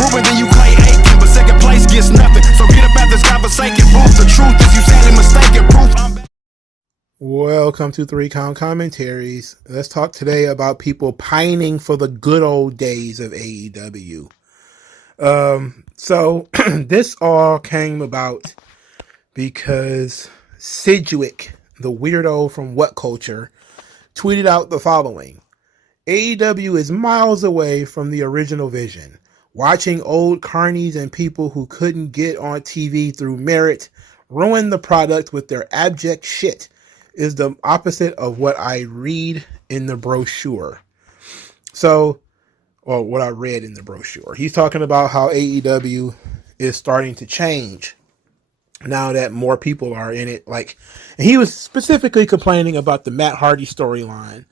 Ruben, then you Clay Aiken, but second place gets nothing. So get up out this godforsaken booth. The truth is you sadly mistaken. Proof I'm back. Welcome to 3 Count Commentaries. Let's talk today about people pining for the good old days of AEW. So this all came about because Sidgwick, the weirdo from What Culture, tweeted out the following. AEW is miles away from the original vision. Watching old carnies and people who couldn't get on TV through merit ruin the product with their abject shit is the opposite of what I read in the brochure. Or what I read in the brochure. He's talking about how AEW is starting to change now that more people are in it. And he was specifically complaining about the Matt Hardy storyline,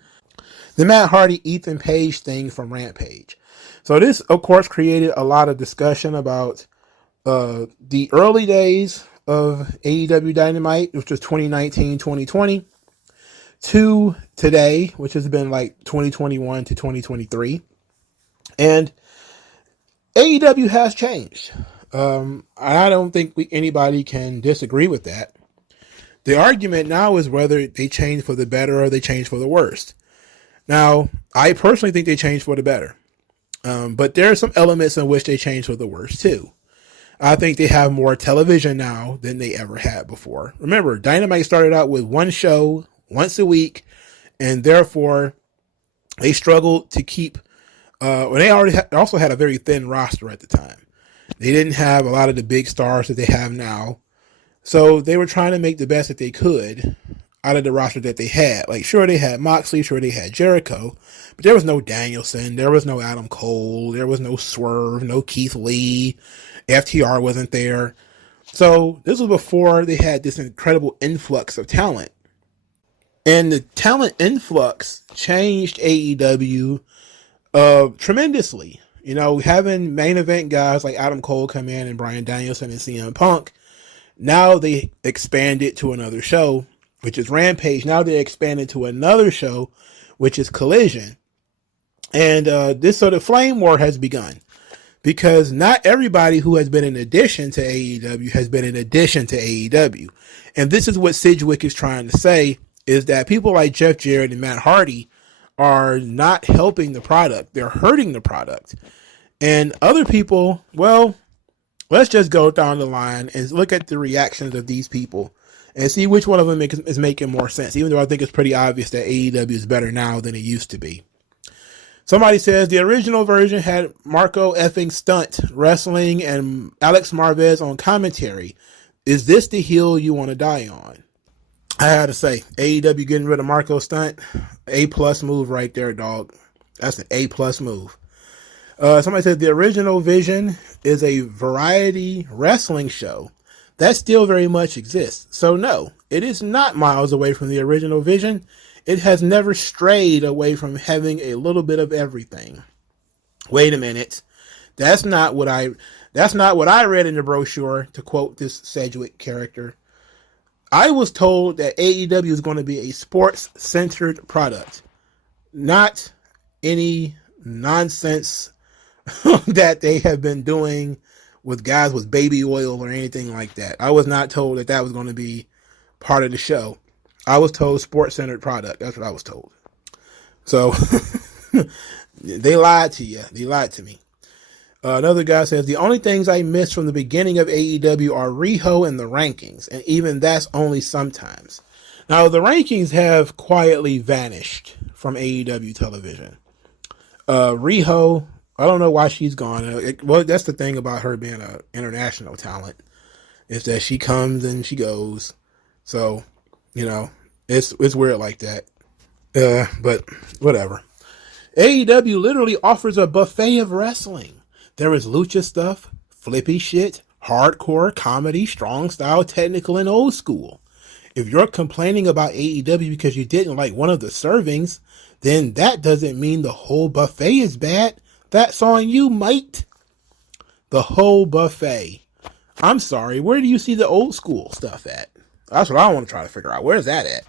the Matt Hardy Ethan Page thing from Rampage. So this, of course, created a lot of discussion about the early days of AEW Dynamite, which was 2019, 2020, to today, which has been like 2021 to 2023. And AEW has changed. I don't think anybody can disagree with that. The argument now is whether they changed for the better or they changed for the worst. Now, I personally think they changed for the better. But there are some elements in which they changed for the worst too. I think they have more television now than they ever had before. Remember, Dynamite started out with one show once a week, and therefore they struggled to keep. They also had a very thin roster at the time. They didn't have a lot of the big stars that they have now, so they were trying to make the best that they could out of the roster that they had. Like, sure, they had Moxley, sure, they had Jericho, but there was no Danielson, there was no Adam Cole, there was no Swerve, no Keith Lee, FTR wasn't there. So this was before they had this incredible influx of talent. And the talent influx changed AEW tremendously. You know, having main event guys like Adam Cole come in and Bryan Danielson and CM Punk, now they expanded to another show, which is Rampage. Now they expanded to another show, which is Collision. And this sort of flame war has begun. Because not everybody who has been in addition to AEW has been in addition to AEW. And this is what Sidgwick is trying to say, is that people like Jeff Jarrett and Matt Hardy are not helping the product. They're hurting the product. And other people, well, let's just go down the line and look at the reactions of these people and see which one of them is making more sense, even though I think it's pretty obvious that AEW is better now than it used to be. Somebody says the original version had Marco effing Stunt wrestling and Alex Marvez on commentary. Is this the hill you want to die on? I had to say, AEW getting rid of Marco Stunt, A+ move right there, dog. That's an A+ move. Somebody said the original vision is a variety wrestling show. That still very much exists. So no, it is not miles away from the original vision. It has never strayed away from having a little bit of everything. Wait a minute. That's not what I read in the brochure, to quote this Sedgwick character. I was told that AEW is going to be a sports-centered product, not any nonsense that they have been doing with guys with baby oil or anything like that. I was not told that that was going to be part of the show. I was told sports-centered product. That's what I was told. So they lied to you. They lied to me. Another guy says, the only things I missed from the beginning of AEW are Riho and the rankings, and even that's only sometimes. Now, the rankings have quietly vanished from AEW television. Riho, I don't know why she's gone. Well, that's the thing about her being an international talent, is that she comes and she goes. So, you know, it's weird like that. But whatever. AEW literally offers a buffet of wrestling. There is lucha stuff, flippy shit, hardcore, comedy, strong style, technical, and old school. If you're complaining about AEW because you didn't like one of the servings, then that doesn't mean the whole buffet is bad. That's on you, mate. The whole buffet. I'm sorry, where do you see the old school stuff at? That's what I want to try to figure out. Where's that at?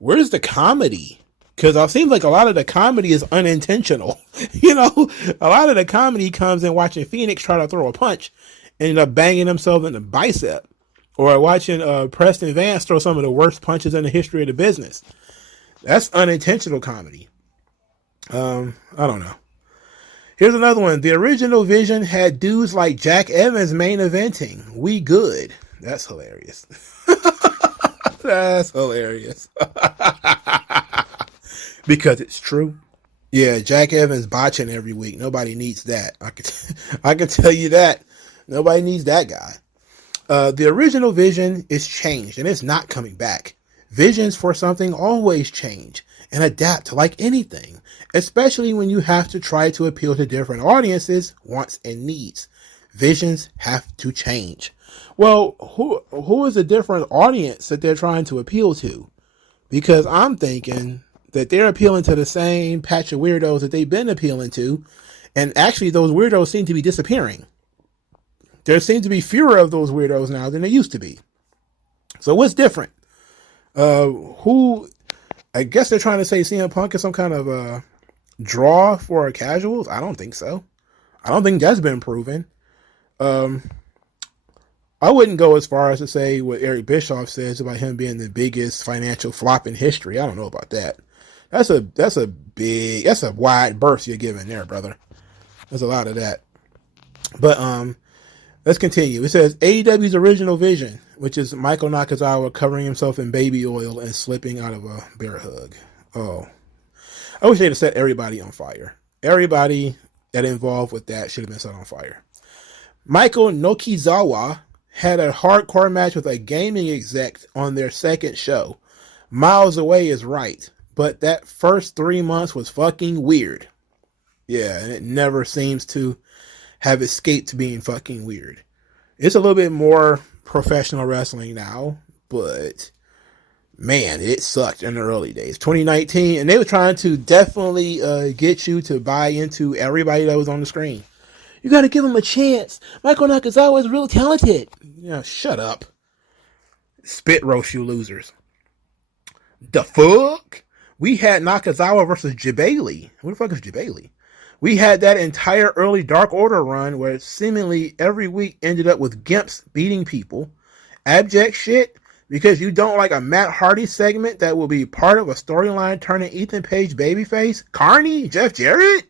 Where's the comedy? Because it seems like a lot of the comedy is unintentional. You know, a lot of the comedy comes in watching Phoenix try to throw a punch and end up banging himself in the bicep. Or watching Preston Vance throw some of the worst punches in the history of the business. That's unintentional comedy. I don't know. Here's another one. The original Vision had dudes like Jack Evans main eventing. We good. That's hilarious. That's hilarious. Because it's true. Yeah, Jack Evans botching every week. Nobody needs that. I can tell you that. Nobody needs that guy. The original Vision is changed and it's not coming back. Visions for something always change and adapt like anything, especially when you have to try to appeal to different audiences, wants, and needs. Visions have to change. Well, who is a different audience that they're trying to appeal to? Because I'm thinking that they're appealing to the same patch of weirdos that they've been appealing to, and actually those weirdos seem to be disappearing. There seems to be fewer of those weirdos now than there used to be. So what's different? I guess they're trying to say CM Punk is some kind of a draw for casuals. I don't think so. I don't think that's been proven. I wouldn't go as far as to say what Eric Bischoff says about him being the biggest financial flop in history. I don't know about that. That's a wide berth you're giving there, brother. There's a lot of that. But let's continue. It says AEW's original Vision, which is Michael Nakazawa covering himself in baby oil and slipping out of a bear hug. Oh, I wish they'd have set everybody on fire. Everybody that involved with that should have been set on fire. Michael Nokizawa had a hardcore match with a gaming exec on their second show. Miles Away is right, but that first 3 months was fucking weird. Yeah, and it never seems to have escaped being fucking weird. It's a little bit more professional wrestling now, but man, it sucked in the early days. 2019, and they were trying to definitely get you to buy into everybody that was on the screen. You got to give him a chance. Michael Nakazawa is really talented. Yeah, shut up. Spit roast, you losers. The fuck? We had Nakazawa versus Jabali. Who the fuck is Jabali? We had that entire early Dark Order run where seemingly every week ended up with Gimps beating people. Abject shit because you don't like a Matt Hardy segment that will be part of a storyline turning Ethan Page babyface? Carney? Jeff Jarrett?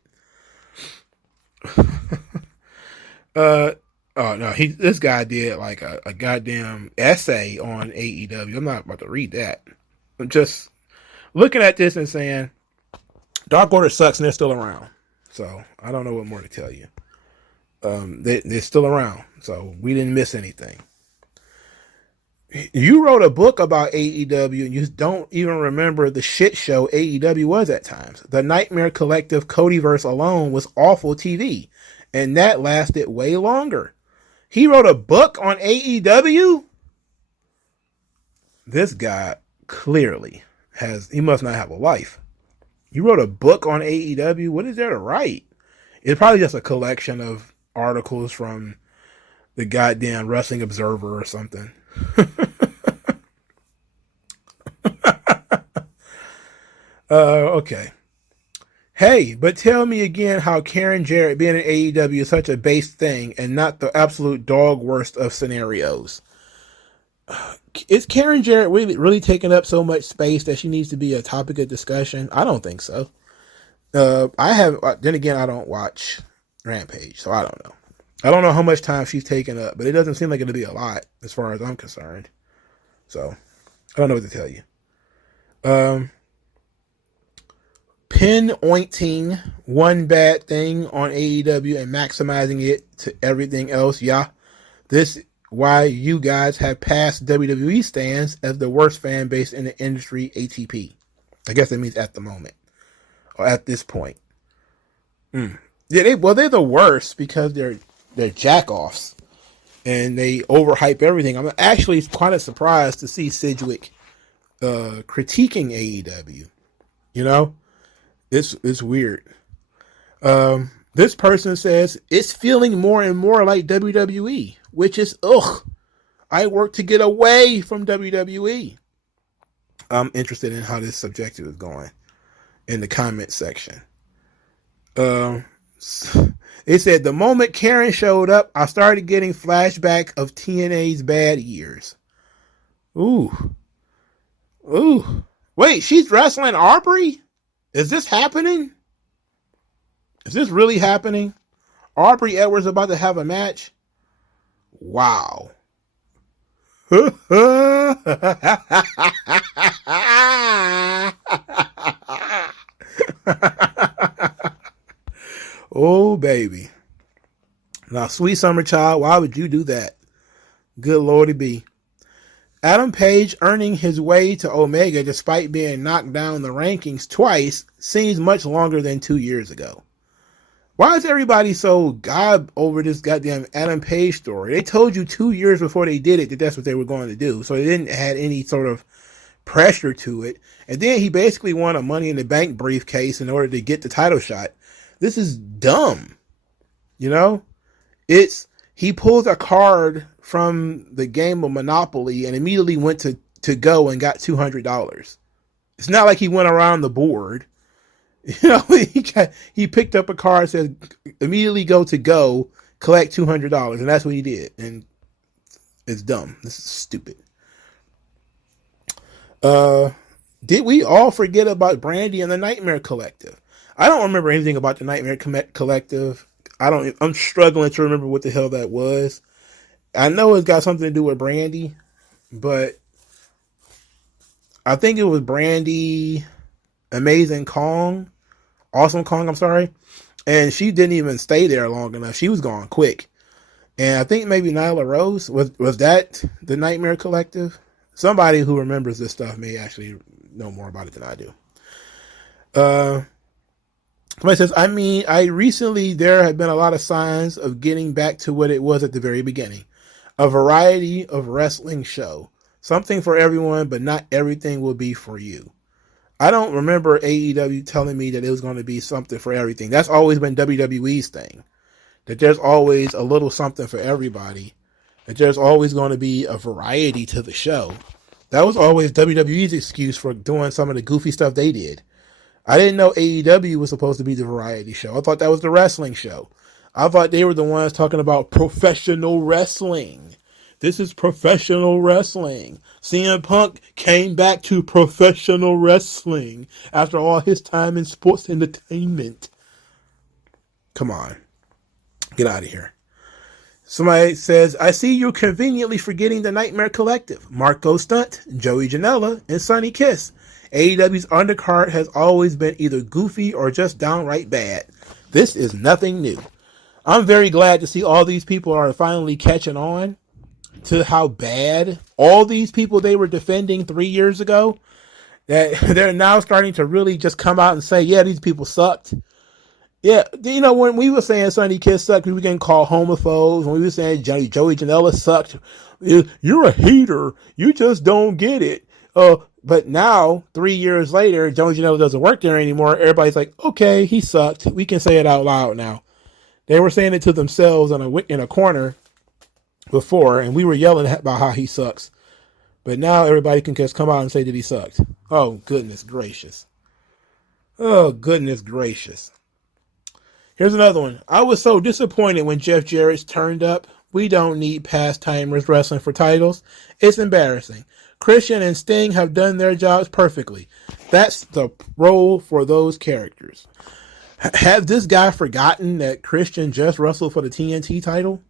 Oh no, this guy did like a goddamn essay on AEW. I'm not about to read that. I'm just looking at this and saying Dark Order sucks and they're still around. So I don't know what more to tell you. They're still around, so we didn't miss anything. You wrote a book about AEW and you don't even remember the shit show AEW was at times. The Nightmare Collective Codyverse alone was awful TV, and that lasted way longer. He wrote a book on AEW? This guy clearly he must not have a life. You wrote a book on AEW? What is there to write? It's probably just a collection of articles from the goddamn Wrestling Observer or something. Okay. Hey, but tell me again how Karen Jarrett being in AEW is such a base thing and not the absolute dog worst of scenarios. Is Karen Jarrett really taking up so much space that she needs to be a topic of discussion? I don't think so. Then again, I don't watch Rampage, so I don't know. I don't know how much time she's taking up, but it doesn't seem like it'll be a lot as far as I'm concerned. So I don't know what to tell you. Pinpointing one bad thing on AEW and maximizing it to everything else. Yeah, this why you guys have passed WWE stands as the worst fan base in the industry. ATP. I guess that means at the moment or at this point. Yeah, they're the worst because they're jack-offs and they overhype everything. I'm actually quite surprised to see Sidgwick critiquing AEW. You know, it's weird. This person says it's feeling more and more like WWE, which is I work to get away from WWE. I'm interested in how this subjective is going. in the comment section. It said, the moment Karen showed up, I started getting flashback of TNA's bad years. Ooh. Wait, she's wrestling Aubrey? Is this happening? Is this really happening? Aubrey Edwards about to have a match? Wow. Oh, baby. Now, sweet summer child, why would you do that? Good Lordy be. Adam Page earning his way to Omega despite being knocked down the rankings twice seems much longer than 2 years ago. Why is everybody so gob over this goddamn Adam Page story? They told you 2 years before they did it that that's what they were going to do. So they didn't add any sort of pressure to it. And then he basically won a Money in the Bank briefcase in order to get the title shot. This is dumb. You know? He pulled a card from the game of Monopoly and immediately went to go and got $200. It's not like he went around the board. You know, he picked up a card, says immediately go, collect $200, and that's what he did. And it's dumb. This is stupid. Did we all forget about Brandy and the Nightmare Collective? I don't remember anything about the Nightmare Collective. I'm struggling to remember what the hell that was. I know it's got something to do with Brandy, but I think it was Brandy, Awesome Kong, I'm sorry. And she didn't even stay there long enough. She was gone quick. And I think maybe Nyla Rose, was that the Nightmare Collective? Somebody who remembers this stuff may actually know more about it than I do. Somebody says, there have been a lot of signs of getting back to what it was at the very beginning. A variety of wrestling show. Something for everyone, but not everything will be for you. I don't remember AEW telling me that it was going to be something for everything. That's always been WWE's thing. That there's always a little something for everybody. That there's always going to be a variety to the show. That was always WWE's excuse for doing some of the goofy stuff they did. I didn't know AEW was supposed to be the variety show. I thought that was the wrestling show. I thought they were the ones talking about professional wrestling. This is professional wrestling. CM Punk came back to professional wrestling after all his time in sports entertainment. Come on. Get out of here. Somebody says, I see you conveniently forgetting the Nightmare Collective, Marco Stunt, Joey Janela, and Sonny Kiss. AEW's undercard has always been either goofy or just downright bad. This is nothing new. I'm very glad to see all these people are finally catching on to how bad all these people they were defending 3 years ago, that they're now starting to really just come out and say, yeah, these people sucked. Yeah, you know, when we were saying Sonny Kiss sucked, we were getting called homophobes. When we were saying Joey Janela sucked, you're a hater. You just don't get it. But now, 3 years later, Joey Janela doesn't work there anymore. Everybody's like, okay, he sucked. We can say it out loud now. They were saying it to themselves in a corner before, and we were yelling about how he sucks. But now everybody can just come out and say that he sucked. Oh, goodness gracious. Oh, goodness gracious. Here's another one. I was so disappointed when Jeff Jarrett turned up. We don't need past-timers wrestling for titles. It's embarrassing. Christian and Sting have done their jobs perfectly. That's the role for those characters. Have this guy forgotten that Christian just wrestled for the TNT title?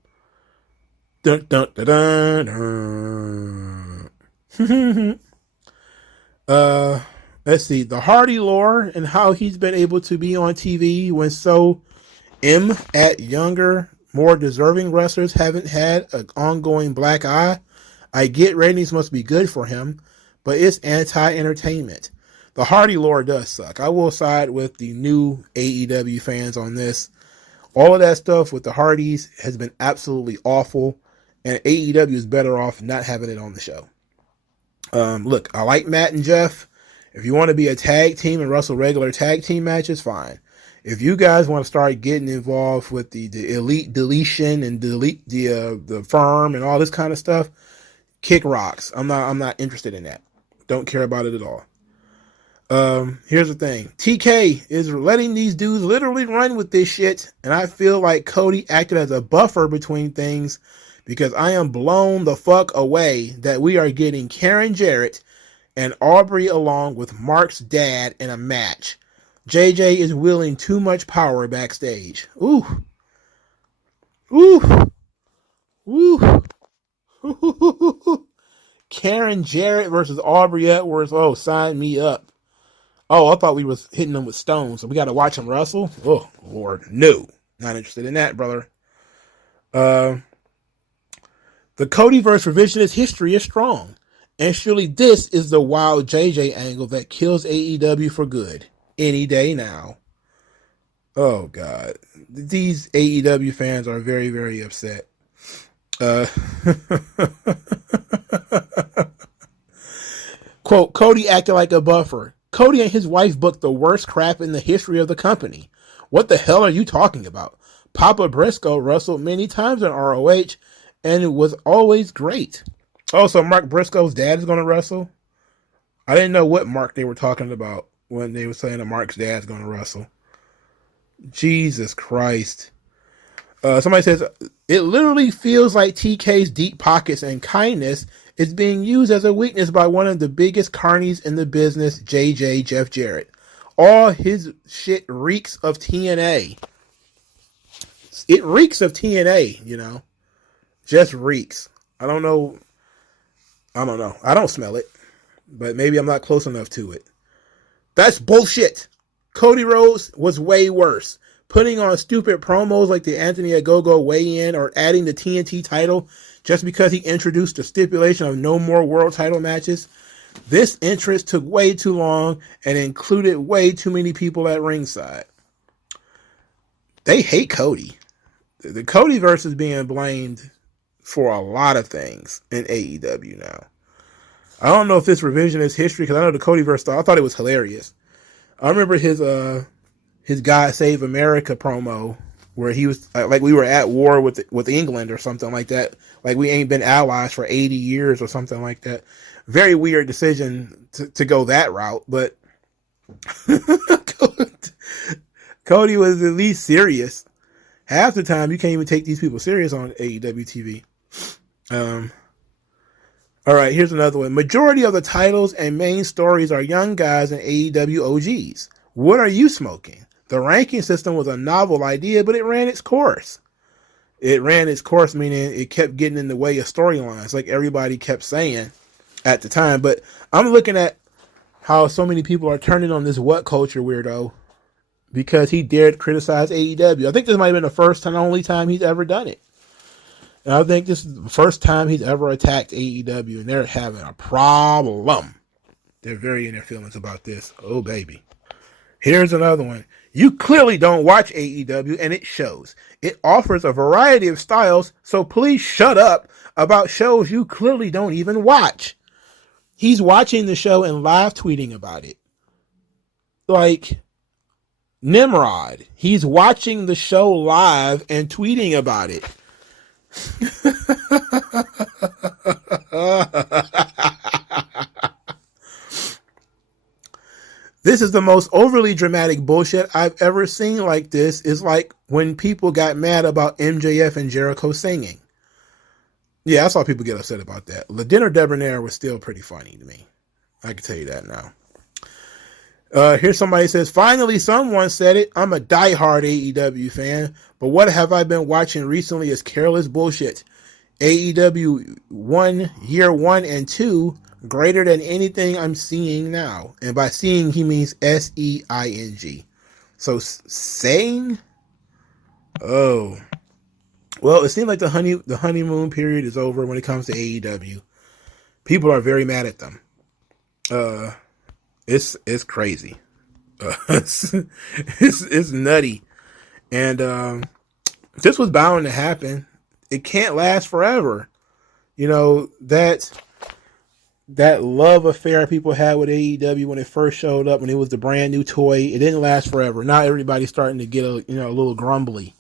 Dun, dun, dun, dun, dun. Let's see. The Hardy lore and how he's been able to be on TV when so at younger, more deserving wrestlers haven't had an ongoing black eye. I get ratings must be good for him, but it's anti-entertainment. The Hardy lore does suck. I will side with the new AEW fans on this. All of that stuff with the Hardys has been absolutely awful, and AEW is better off not having it on the show. Look, I like Matt and Jeff. If you want to be a tag team and wrestle regular tag team matches, fine. If you guys want to start getting involved with the elite deletion and delete the firm and all this kind of stuff, kick rocks. I'm not interested in that. Don't care about it at all. Here's the thing. TK is letting these dudes literally run with this shit, and I feel like Cody acted as a buffer between things because I am blown the fuck away that we are getting Karen Jarrett and Aubrey along with Mark's dad in a match. JJ is wielding too much power backstage. Ooh. Ooh. Ooh. Karen Jarrett versus Aubrey Edwards. Oh, sign me up. Oh, I thought we was hitting them with stones, so we got to watch them wrestle? Oh, Lord, no. Not interested in that, brother. The Cody versus Revisionist history is strong. And surely this is the wild JJ angle that kills AEW for good. Any day now. Oh, God. These AEW fans are very, very upset. Quote, Cody acted like a buffer. Cody and his wife booked the worst crap in the history of the company. What the hell are you talking about? Papa Briscoe wrestled many times in ROH, and it was always great. Oh, so Mark Briscoe's dad is going to wrestle? I didn't know what Mark they were talking about when they were saying that Mark's dad's going to wrestle. Jesus Christ. Somebody says, it literally feels like TK's deep pockets and kindness is being used as a weakness by one of the biggest carnies in the business, JJ Jeff Jarrett. All his shit reeks of TNA. It reeks of TNA, you know. Just reeks. I don't know. I don't smell it. But maybe I'm not close enough to it. That's bullshit. Cody Rhodes was way worse. Putting on stupid promos like the Anthony Ogogo weigh-in or adding the TNT title just because he introduced the stipulation of no more world title matches. This entrance took way too long and included way too many people at ringside. They hate Cody. The Codyverse is being blamed for a lot of things in AEW now. I don't know if it's revisionist history because I know the Codyverse stuff. I thought it was hilarious. I remember his God Save America promo where he was like we were at war with England or something like that. Like we ain't been allies for 80 years or something like that. Very weird decision to go that route, but Cody was at least serious. Half the time you can't even take these people serious on AEW TV. All right, here's another one. Majority of the titles and main stories are young guys and AEW OGs. What are you smoking? The ranking system was a novel idea, but it ran its course. It ran its course, meaning it kept getting in the way of storylines, like everybody kept saying at the time. But I'm looking at how so many people are turning on this what culture weirdo because he dared criticize AEW. I think this might have been the first and only time he's ever done it. And I think this is the first time he's ever attacked AEW, and they're having a problem. They're very in their feelings about this. Oh, baby. Here's another one. You clearly don't watch AEW, and it shows. It offers a variety of styles, so please shut up about shows you clearly don't even watch. He's watching the show and live tweeting about it. Like Nimrod. He's watching the show live and tweeting about it. This is the most overly dramatic bullshit I've ever seen. Like this is like when people got mad about MJF and Jericho singing. Yeah, I saw people get upset about that. The Dinner Debonair was still pretty funny to me. I can tell you that now. Here's somebody who says, finally someone said it. I'm a diehard AEW fan, but what have I been watching recently is careless bullshit. AEW year 1 and 2 greater than anything I'm seeing now. And by seeing, he means SEING. So saying? Oh. Well, it seems like the honeymoon period is over when it comes to AEW. People are very mad at them. It's crazy. It's nutty. And this was bound to happen. It can't last forever. You know, that love affair people had with AEW when it first showed up, when it was the brand new toy, it didn't last forever. Now everybody's starting to get a little grumbly.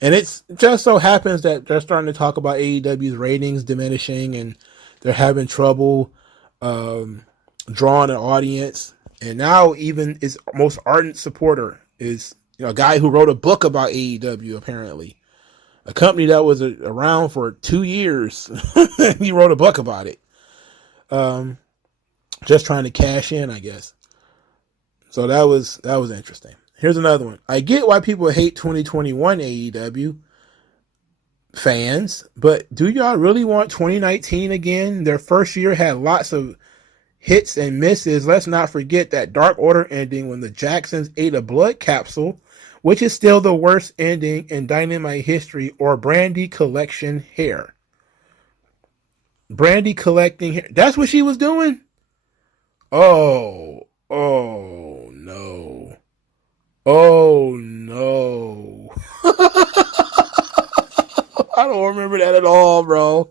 And it's just so happens that they're starting to talk about AEW's ratings diminishing and they're having trouble drawing an audience. And now even his most ardent supporter is a guy who wrote a book about AEW, apparently. A company that was around for 2 years. He wrote a book about it. Just trying to cash in, I guess. So that was interesting. Here's another one. I get why people hate 2021 AEW fans, but do y'all really want 2019 again? Their first year had lots of hits and misses. Let's not forget that Dark Order ending when the Jacksons ate a blood capsule, which is still the worst ending in Dynamite history, or Brandy collection hair. Brandy collecting hair. That's what she was doing? Oh no. Oh no. I don't remember that at all, bro.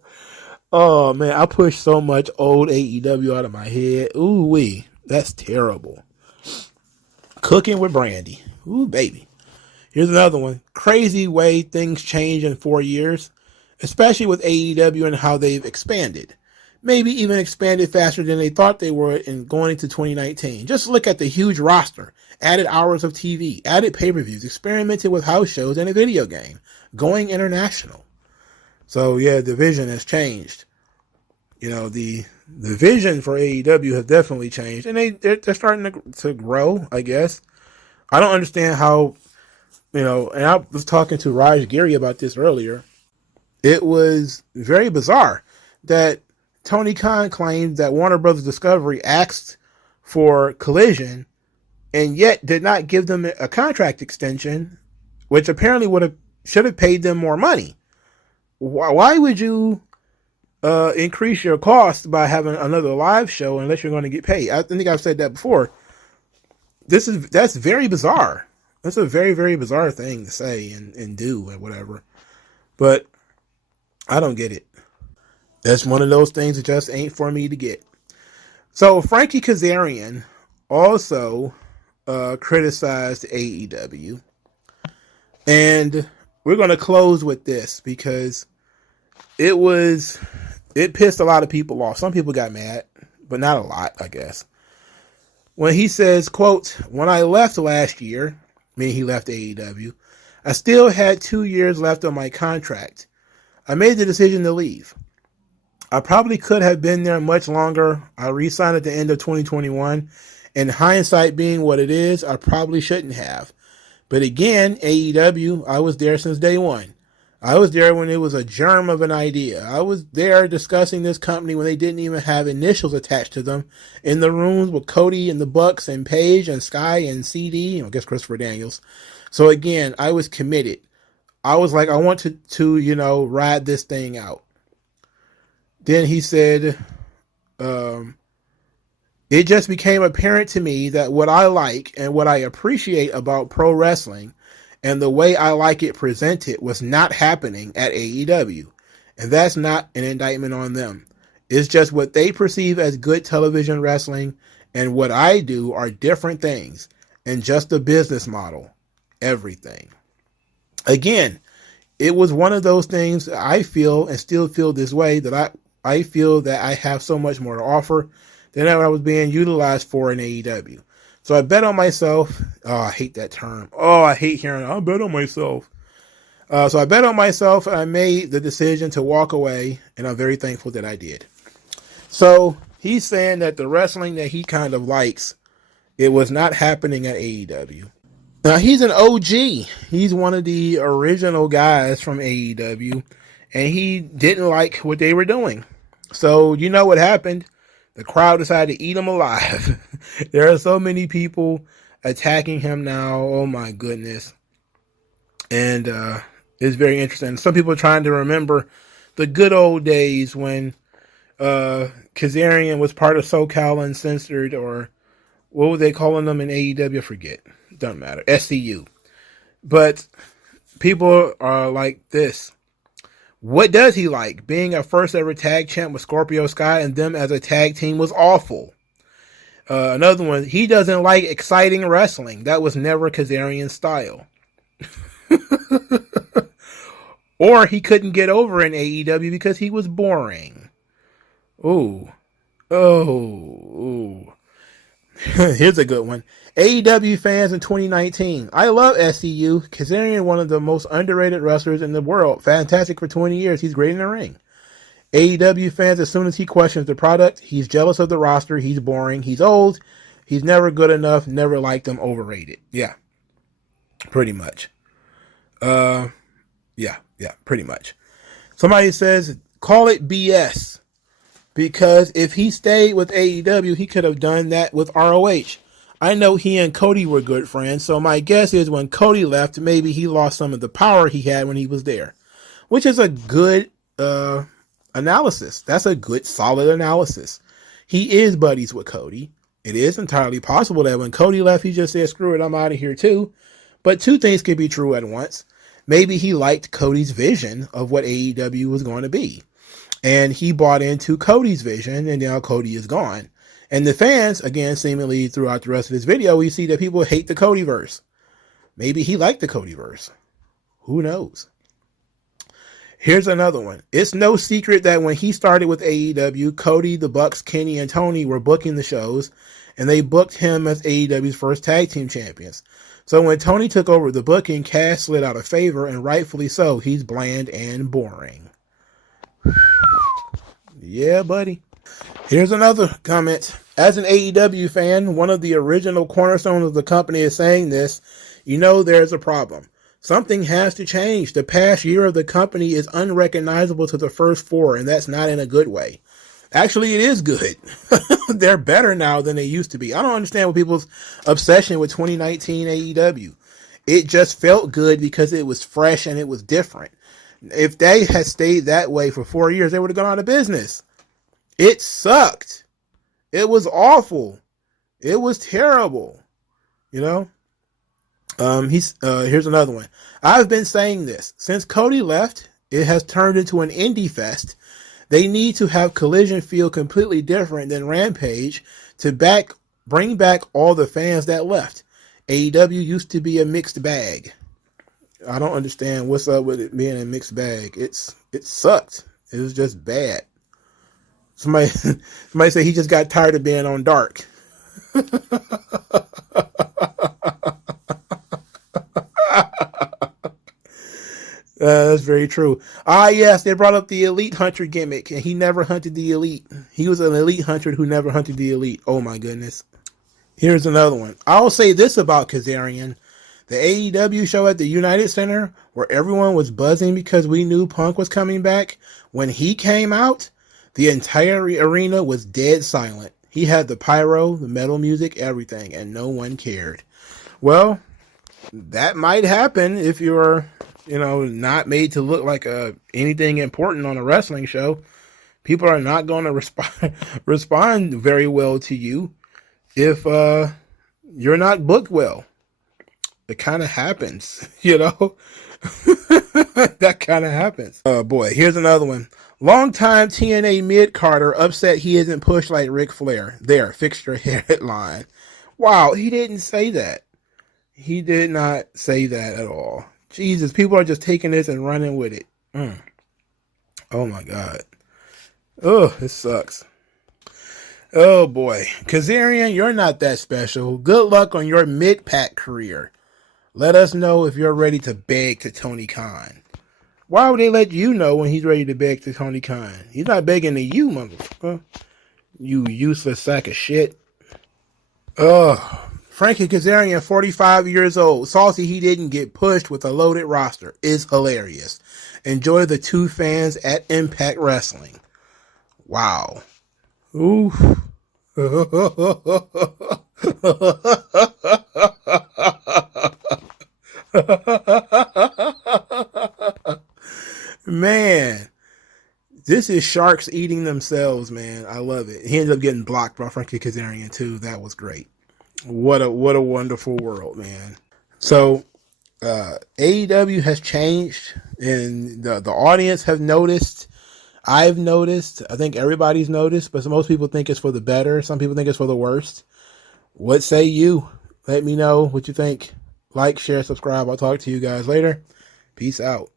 Oh man, I pushed so much old AEW out of my head. Ooh wee. That's terrible. Cooking with Brandy. Ooh baby. Here's another one. Crazy way things change in 4 years, especially with AEW and how they've expanded. Maybe even expanded faster than they thought they were in going into 2019. Just look at the huge roster, added hours of TV, added pay-per-views, experimented with house shows and a video game, going international. So yeah, the vision has changed. The vision for AEW has definitely changed, and they're starting to grow, I guess. I don't understand how, and I was talking to Raj Giri about this earlier. It was very bizarre that Tony Khan claimed that Warner Brothers Discovery asked for Collision and yet did not give them a contract extension, which apparently should have paid them more money. Why would you increase your cost by having another live show unless you're going to get paid? I think I've said that before. That's very bizarre. That's a very, very bizarre thing to say and do and whatever. But I don't get it. That's one of those things that just ain't for me to get. So Frankie Kazarian also criticized AEW. And we're going to close with this because it pissed a lot of people off. Some people got mad, but not a lot, I guess. When he says, quote, when I left last year, meaning he left AEW, I still had 2 years left on my contract. I made the decision to leave. I probably could have been there much longer. I re-signed at the end of 2021. In hindsight being what it is, I probably shouldn't have. But again, AEW, I was there since day one. I was there when it was a germ of an idea. I was there discussing this company when they didn't even have initials attached to them, in the rooms with Cody and the Bucks and Paige and Sky and CD, I guess Christopher Daniels. So again, I was committed. I was like, I want to ride this thing out. Then he said, it just became apparent to me that what I like and what I appreciate about pro wrestling and the way I like it presented was not happening at AEW. And that's not an indictment on them. It's just what they perceive as good television wrestling and what I do are different things and just the business model. Everything. Again, it was one of those things I feel and still feel this way, that I feel that I have so much more to offer than I was being utilized for in AEW. So I bet on myself. Oh, I hate that term. Oh, I hate hearing I bet on myself. So I bet on myself and I made the decision to walk away, and I'm very thankful that I did. So he's saying that the wrestling that he kind of likes, it was not happening at AEW. Now he's an OG. He's one of the original guys from AEW, and he didn't like what they were doing. So you know what happened? The crowd decided to eat him alive. There are so many people attacking him now. Oh my goodness. And it's very interesting. Some people are trying to remember the good old days when Kazarian was part of SoCal Uncensored, or what were they calling them in AEW? I forget. Doesn't matter. SCU. But people are like this. What does he like? Being a first ever tag champ with Scorpio Sky and them as a tag team was awful. Another one, he doesn't like exciting wrestling. That was never Kazarian's style. Or he couldn't get over in AEW because he was boring. Ooh. Here's a good one. AEW fans in 2019. I love SCU. Kazarian, one of the most underrated wrestlers in the world. Fantastic for 20 years. He's great in the ring. AEW fans, as soon as he questions the product, he's jealous of the roster. He's boring. He's old. He's never good enough. Never liked him. Overrated. Yeah. Pretty much. Yeah, pretty much. Somebody says, call it BS. Because if he stayed with AEW, he could have done that with ROH. I know he and Cody were good friends, so my guess is when Cody left, maybe he lost some of the power he had when he was there. Which is a good analysis. That's a good, solid analysis. He is buddies with Cody. It is entirely possible that when Cody left, he just said, screw it, I'm out of here too. But two things can be true at once. Maybe he liked Cody's vision of what AEW was going to be. And he bought into Cody's vision, and now Cody is gone. And the fans, again, seemingly throughout the rest of this video, we see that people hate the Codyverse. Maybe he liked the Codyverse. Who knows? Here's another one. It's no secret that when he started with AEW, Cody, the Bucks, Kenny, and Tony were booking the shows, and they booked him as AEW's first tag team champions. So when Tony took over the booking, Cash slid out of favor, and rightfully so. He's bland and boring. Yeah, buddy. Here's another comment. As an AEW fan, one of the original cornerstones of the company is saying this. You know there's a problem. Something has to change. The past year of the company is unrecognizable to the first four, and that's not in a good way. Actually, it is good. They're better now than they used to be. I don't understand what people's obsession with 2019 AEW. It just felt good because it was fresh and it was different. If they had stayed that way for 4 years, they would have gone out of business. It sucked. It was awful. It was terrible. You know? Here's another one. I've been saying this. Since Cody left, it has turned into an indie fest. They need to have Collision feel completely different than Rampage to bring back all the fans that left. AEW used to be a mixed bag. I don't understand what's up with it being a mixed bag. It sucked. It was just bad. Somebody say he just got tired of being on Dark. That's very true. Yes, they brought up the Elite Hunter gimmick, and he never hunted the Elite. He was an Elite Hunter who never hunted the Elite. Oh my goodness. Here's another one. I'll say this about Kazarian. The AEW show at the United Center, where everyone was buzzing because we knew Punk was coming back, when he came out, the entire arena was dead silent. He had the pyro, the metal music, everything, and no one cared. Well, that might happen if you're, not made to look like anything important on a wrestling show. People are not going to respond very well to you if you're not booked well. It kind of happens, That kind of happens. Oh boy, here's another one. Longtime TNA mid-carder upset he isn't pushed like Ric Flair. There, fix your headline. Wow, he didn't say that. He did not say that at all. Jesus, people are just taking this and running with it. Oh my God. Oh, it sucks. Oh boy. Kazarian, you're not that special. Good luck on your mid-pack career. Let us know if you're ready to beg to Tony Khan. Why would they let you know when he's ready to beg to Tony Khan? He's not begging to you, motherfucker. You useless sack of shit. Frankie Kazarian, 45 years old. Salty he didn't get pushed with a loaded roster is hilarious. Enjoy the two fans at Impact Wrestling. Wow. Ooh. Man, this is sharks eating themselves, man. I love it. He ended up getting blocked by Frankie Kazarian too. That was great. What a wonderful world, man. So AEW has changed, and the audience have noticed. I've noticed. I think everybody's noticed, but most people think it's for the better. Some people think it's for the worst. What say you? Let me know what you think. Like, share, subscribe. I'll talk to you guys later. Peace out.